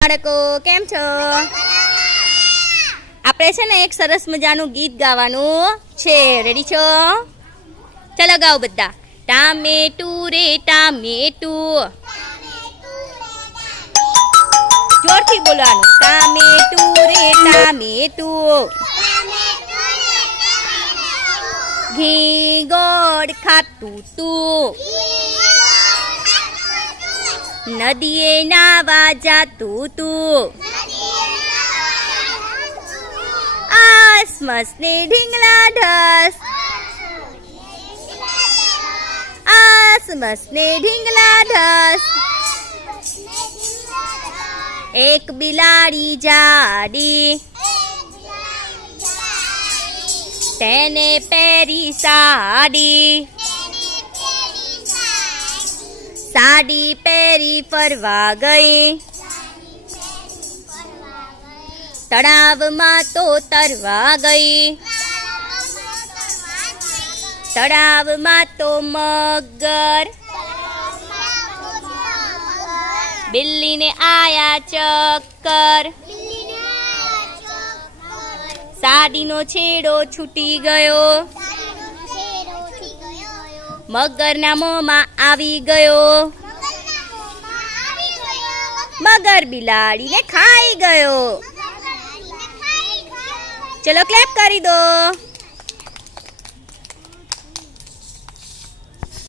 બાળકો, કેમ છો? આપણે છે ને એક સરસ મજાનું ગીત ગાવાનું છે. રેડી છો? ચલો ગાઓ બધા. ટામેટું રે ટામેટું જોરથી બોલવાનું. ટામેટું રે ટામેટું ઘી ગોળ ખાતું તું. નદીએ નાવા જાતું તું આસમસ ને ઢીંગલા ઢસ આસમસ ને ઢીંગલા ઢસ એક બિલાડી જાડી તેને પહેરી સાડી સાડી પહેરી ફરવા ગઈ. તળાવમાં તો તરવા ગઈ. તળાવમાં તો મગર. બિલ્લીને આયા ચક્કર. સાડીનો છેડો છૂટી ગયો. મગરના મોમાં આવી ગયો. મગર બિલાડીને ખાઈ ગયો. ચલો ક્લેપ કરી દો.